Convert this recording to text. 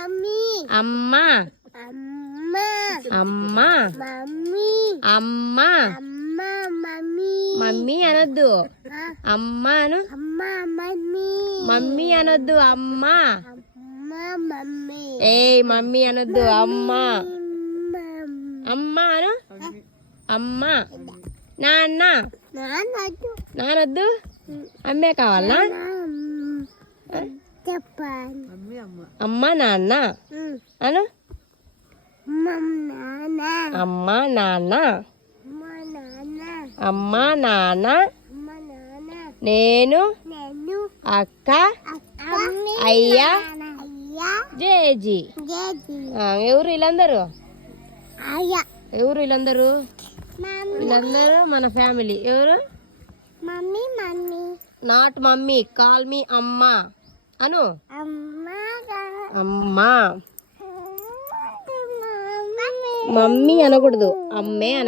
అమ్మ అమ్మ అమ్మ మమ్మీ అనొద్దు అమ్మ అను మమ్మీ అనొద్దు అమ్మ ఏ మమ్మీ అనొద్దు అమ్మ అమ్మ అను అమ్మ నాన్న నానొద్దు అమ్మే కావాలా అమ్మ నాన్న అను అమ్మ నాన్న అమ్మ నాన్న నేను అక్క అయ్యా జేజీ ఎవరు వీళ్ళందరూ ఎవరు వీళ్ళందరూ వీళ్ళందరూ మన ఫ్యామిలీ ఎవరు నాట్ మమ్మీ కాల్ మీ అమ్మ అను అమ్మా మమ్మీ అనకూడదు అమ్మే అన